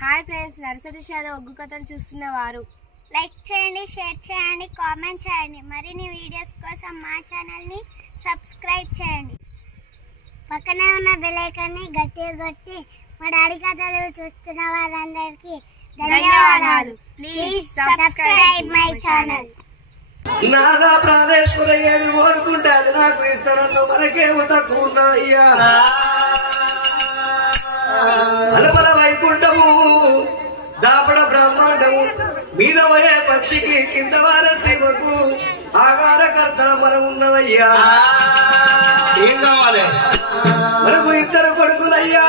Hi friends, nursery shallow ఒగ్గు కథలు చూస్తున్నవారు like చేయండి, share చేయండి, కామెంట్ చేయండి. మరిన్ని వీడియోస్ కోసం మా ఛానల్ని సబ్స్క్రైబ్ చేయండి. పక్కనే ఉన్న బెల్ ఐకాన్ని గట్టిగా కొట్టి మా డాడీ కథలు చూస్తున్న వారందరికీ ధన్యవాదాలు. Please subscribe my channel. నాదా ప్రాదేశ్వర ఏది కోరుకుంటాను నాకు ఇస్తానన్ను మనకేమో తక్కువ అయ్యా. అలపల వైకుంఠము దాపడ బ్రహ్మాండము మీద పోయే పక్షికి కింద వార శివకు ఆగారకర్త మనం ఉన్నవయ్యా. ఏం కావాలి మనకు ఇద్దరు కొడుకులయ్యా.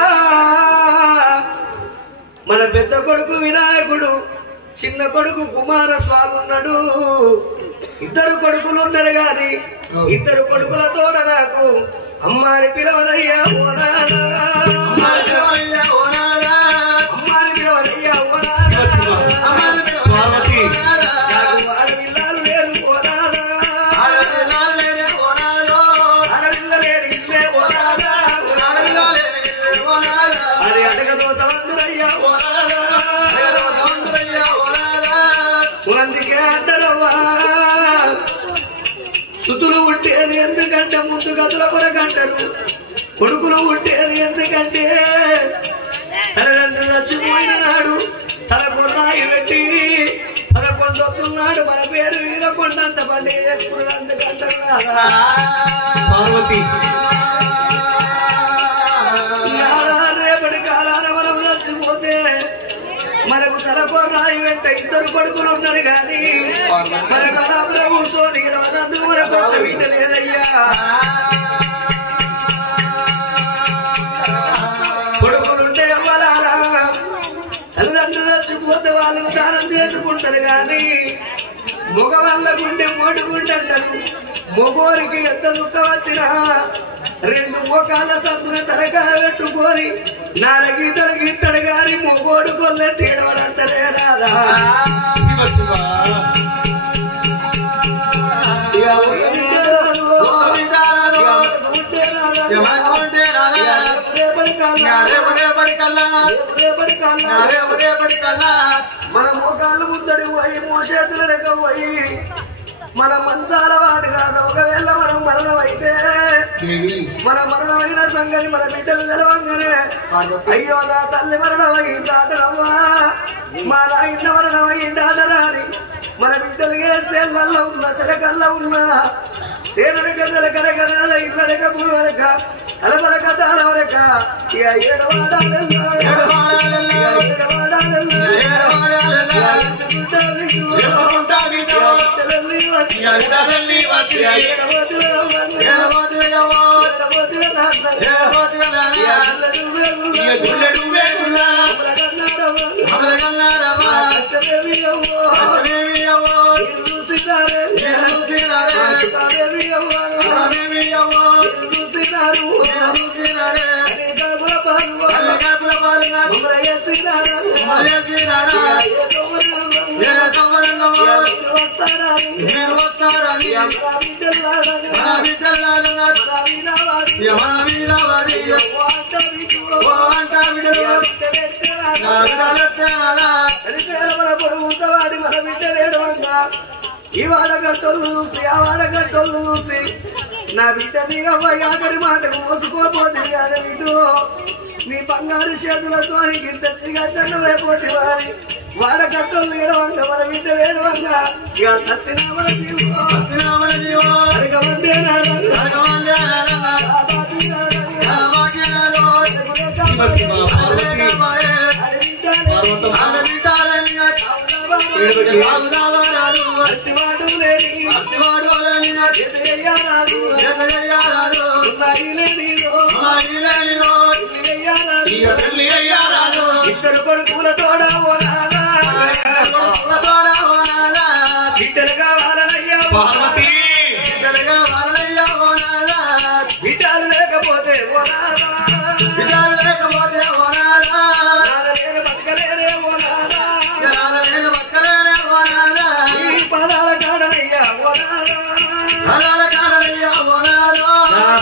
మన పెద్ద కొడుకు వినాయకుడు, చిన్న కొడుకు కుమారస్వామి ఉన్నాడు. ఇద్దరు కొడుకులు ఉన్నారు గాని ఇద్దరు కొడుకుల తోడ నాకు అమ్మాని పిలవనయ్యా అమ్మాని పిలవనయ్యా నాకు ఆడపిల్లలు లేరు ఆడపిల్ల లేరు ఇల్లే అది అడగ దోసవంతురయ్యా అందుకే అంటారవ్వా సుతులు ఉట్టేది ఎందుకంటే ముందు గదుల కొరకంటారు, కొడుకులు ఉట్టేది ఎందుకంటే తల్లిదండ్రులు చచ్చిపోయిన నాడు తలకు రాయి పెట్టి తలకొండొస్తున్నాడు మన పేరు మీద కొండంత పండుగ చేసుకున్నది అందుకంటారు పార్వతి. రేపటి కాలాన మనం చచ్చిపోతే మనకు తలకు రాయి వెంట ఇద్దరు కొడుకులు ఉన్నారు కానీ మన కళాపుల కూర్చొని వనందుకు మనకు వీట లేదయ్యా. కొడుకులుంటే అవ్వాలా తల్లిదండ్రులు చచ్చిపోతే వాళ్ళకు దానం చేసుకుంటారు కానీ మగవాళ్ళకుంటే మోటుకుంటారు. మగోరికి ఎంత దుఃఖం వచ్చినా రెండు మోకాళ్ళ సత్తున తరకాయ పెట్టుకొని నాలుగీతలు గీస్తాడు గాని మొగోడు కొల్లే తీడవడంతలే రాదా. మన మోకాళ్ళు ముద్దడి పోయి మోసేతుల లెక్క పోయి మన మంచాల వాడు కాదు. ఒకవేళ మనం మరణమైతే మన మరణమైన సంగతి మన బిడ్డలు తెలవంగానే అయ్యో నా తల్లి మరణమైందాటరవ్వా, మా నాయన మరణమైందాటరా అని మన బిడ్డలు సేళ్ళల్లో ఉన్న సెలకల్లో ఉన్న సేనక సెలకరకనాల ఇళ్ళక పూవరక అలవరక తాళవరక ఇక ఏడవాడాలెల్లా ఇవాళ గట్టోళ్ళు చూసి ఆ వాడ గట్టోళ్ళు చూసి నా బిడ్డ నీ అవ్వయాకరి మాటకు మోసుకోపోతే కానీ ఇటు నీ బంగారు చేతులతో ఇంత గట్టను వేపోతే వారి వాడ గట్టోళ్ళు ఏడవంగా మన బిడ్డ వేడవంగా ఇక సత్యనామల ఇద్దరు కొడుకుల తోడ బిడ్డలు కావాలనయ్యా బిడ్డలు లేకపోతే బతకలేనే పదాల కాడనయ్యా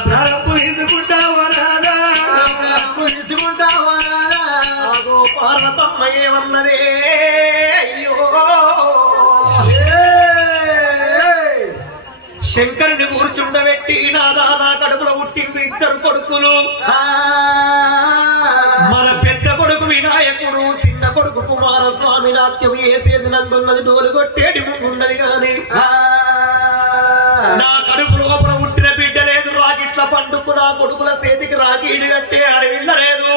ప్రారంభం తీసుకుంటా పార్వతమ్మ అమ్మ ఏమన్నదే అయ్యో శంకరుని కూర్చుండబెట్టి నాదా నా కడుపులో పుట్టిండు ఇద్దరు కొడుకులు మన పెద్ద కొడుకు వినాయకుడు చిన్న కొడుకు కుమారస్వామి నాట్యం వేసేది నందున్నది డోలు కొట్టేది ఉన్నది గాని నా కడుపు లోపల పుట్టిన బిడ్డ లేదు రాకిట్ల పండుకు నా కొడుకుల చేతికి రాకీడు కట్టే అడవిల్ల లేదు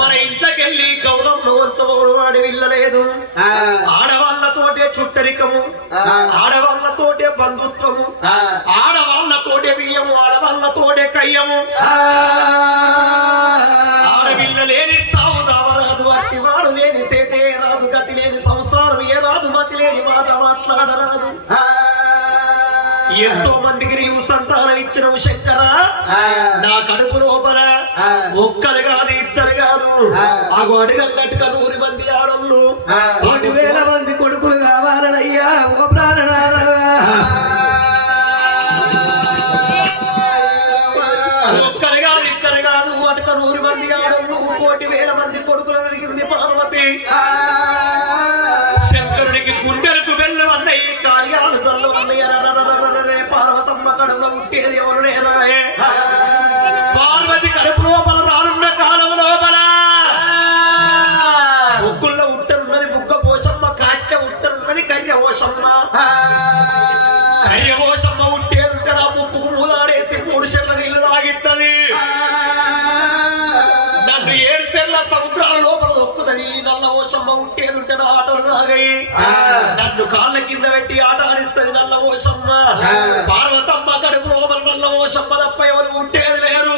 మన ఇంట్లోకెళ్ళి గౌరవం నోర్చబోడు అడవిల్ల లేదు ఆడవాళ్లతోటే చుట్టరికము ఆడవాళ్లతోటే బంధుత్వము ఆడవాళ్లతోటే బియ్యము ఆడవాళ్లతోటే కయ్యము ఆడవిల్ల లేని సావు రావరాదు అట్టివాడు లేని సేతే రాదు గతి లేని సంసారం ఏ రాదు మతి లేని మాట మాట్లాడరాదు ఎంతో మందికి నీవు సంతానం ఇచ్చినవు శంకర నా కడుపు లోపల ఒక్కరు కాదు ఇద్దరు కాదు ఆగు అడుగన్నట్టుగా 100 మంది ఆడళ్ళు 1,000 మంది కొడుకులు కావాలనయ్యా ఓ ప్రాణనాథ ఒక్కరు కాదు ఇద్దరు కాదు అటుక 100 మంది ఆడళ్ళు 1,000 మంది కొడుకులు అడిగింది పార్వతి శంకరునికి గుండెలకు బెల్లం అన్నయ్య కార్యాలు తల్లు అన్నయ్య పార్వతమ్మ కడుపులో పుట్టేది ఎవరు లేరాయే పార్వతి కడుపు లోపల రానున్న కాలం లోపల ముక్కుల్లో ఉట్టనున్నది బుక్క పోషమ్మ కాట్య ఉట్టనున్నది కన్య ఓషమ్మ కన్య ఓషమ్మ ఉట్టేది నా ముక్కు మూలాడేసి 3 చెల్ల నీళ్లు తాగిత్తది నన్ను 7 చెల్ల సముద్రాల లోపల దొక్కుతుంది నల్ల ఓషమ్మ ఉట్టేది ఉంటే నా ఆటలు సాగాయి నన్ను కాళ్ళ కింద పెట్టి ఆట ఆడిస్తుంది నల్ల ఓషమ్మ పార్వతమ్మ కడుపు లోపల నల్ల ఓషమ్మ తప్ప ఎవరు ఉట్టేది లేరు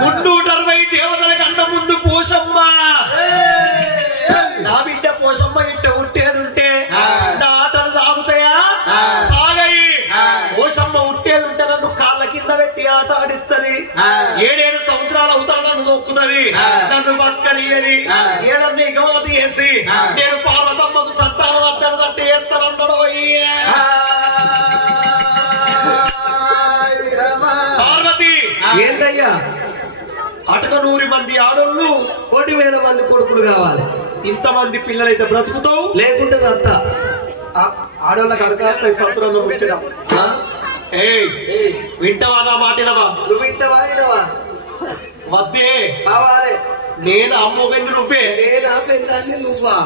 360 దేవతల కన్నా ముందు పోషమ్మ నా బిడ్డ పోషమ్మ ఇట్ట ఉట్టేది ఉంటే నా ఆటలు సాగుతాయా సాగాయి పోషమ్మ ఉట్టేది ఉంటే నన్ను కాళ్ళ కింద పెట్టి ఆట ఆడిస్తుంది 7 సముద్రాలు అవుతా నన్ను దొక్కుతుంది నన్ను బతకనియని ఏదన్నా ఇగవాది వేసి నేను పార్వతమ్మకు సంతానం అద్దరు తట్టు వేస్తానన్నాడు పార్వతి ఏంటయ్యా అటుక 100 మంది ఆడోళ్ళు 1,000 మంది కొడుకులు కావాలి ఇంతమంది పిల్లలైతే బ్రతుకుతావు లేకుంటే అంతా ఆడోళ్ళకి అడగాలి సత్రంలో ముచ్చడం వింటావా నా మాటినవా నువ్వు ఇంటవా వినవా వద్దే కావాలి నేను అమ్మోగంది నువ్వే నేను ఆపేదాన్ని నువ్వా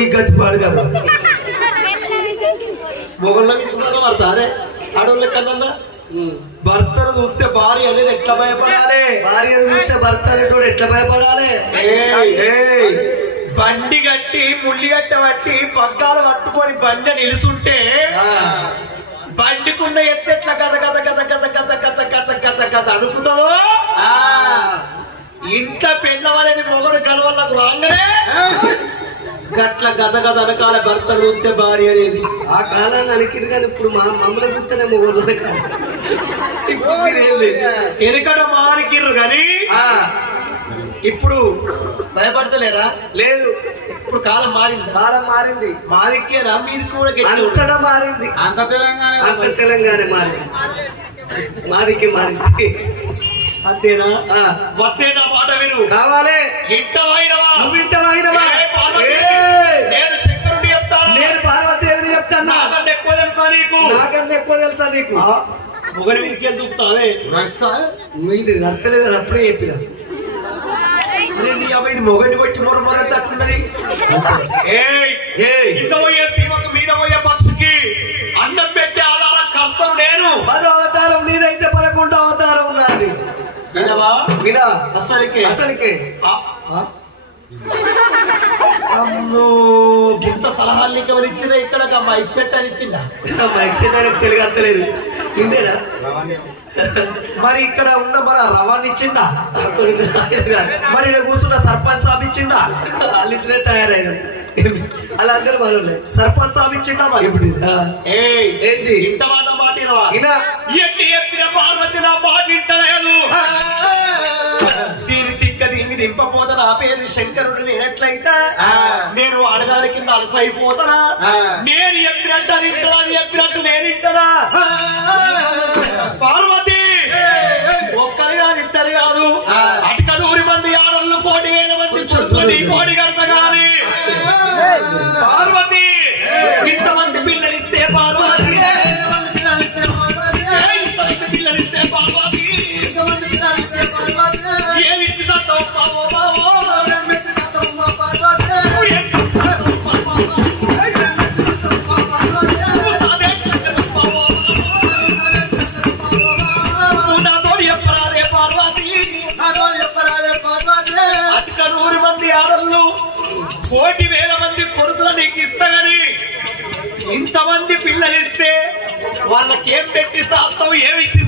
నీ గతి పాడు కదా మొగళ్ళకి పడతారే ఆడోళ్ళ కన్నా భర్తను చూస్తే భార్య అనేది ఎట్లా భయపడాలి భార్యను చూస్తే భర్త అనేటోడు ఎట్లా భయపడాలి బండి కట్టి ముల్లి గట్ట పట్టి పగ్గాలు పట్టుకొని బండి నిలుసుంటే బండికున్న ఎత్తెట్లా గద గద గద గద గద గద గద గద గద అనుకుతావు ఇంట్లో పెళ్ళవనేది మొగడు కలవల్లకు రాగానే గట్ల గద గద అనకాల భర్త చూస్తే భార్య అనేది ఆ కాలాన్ని అనికిరు కానీ ఇప్పుడు మమ్మల్ని చూస్తేనే మొగలు ఎనకడ మారికిర్రు గాని ఇప్పుడు భయపడతలేరా లేదు ఇప్పుడు కాలం మారింది కాలం మారింది మాదికేరా మీది కూడా అంతటా మారింది అంత తెలంగాణ మారింది మాదికి మారింది అంతేనా వద్దేనా మాట విను కావాలి ఇంటవైనవా నువ్వు ఇంటవైనవా నేను శంకరుడు చెప్తాను నేను పార్వతీదేవి చెప్తాను నాకన్నా ఎక్కువ తెలుసా నీకు నాకన్నా ఎక్కువ తెలుసా నీకు మొగలి మీకేం చూపుతావే ఇది నడతలేదు అప్పుడే చెప్పిన ఇది మొగని కొట్టి మొర తట్టున్నది మీద పోయే పక్షికి అన్నం పెట్టే ఆధారం కంపం నేను 10 అవతారం నీదైతే 11 అవతారం ఉన్నది వినవా వినా అసలుకే అమ్మో ఇంత సలహాలు నీకు ఎవరు ఇచ్చిందా ఇక్కడ మైక్ సెట్ అని ఇచ్చిందా మైక్ సెట్ అని తెలుగు అర్థలేదు ఇందేనా మరి ఇక్కడ ఉన్న మన రవాణా ఇచ్చిందా మరి కూర్చున్న సర్పంచ్ సాబ్ ఇచ్చిందా వాళ్ళింటినే తయారైన అలా అందరూ మనలే సర్పంచ్ సాబ్ ఇచ్చిందా మరి ఇప్పుడు ఏంటి ఇంటవాద మాటినవా ఎట్టి ఎత్తిన పార్వతి నా మాట ఇంటలేదు దీని తిక్క దీన్ని దింపపోతా నా పేరు శంకరుడు నేనెట్లయితే నేను ఆడదాని కింద అలసైపోతానా నేను చెప్పినట్టు అది ఇంటదా అది చెప్పినట్టు నేను ఇంటనా పార్వతి ఒక్కరిగా ఏమి ఇస్తావు బావో బావో అటుకనూరు మంది ఆడళ్ళు 1,000 మంది కొడుకులు నీకు ఇస్తాగని ఇంతమంది పిల్లలిస్తే వాళ్ళకేం పెట్టి సాస్తావు ఏమి ఇచ్చి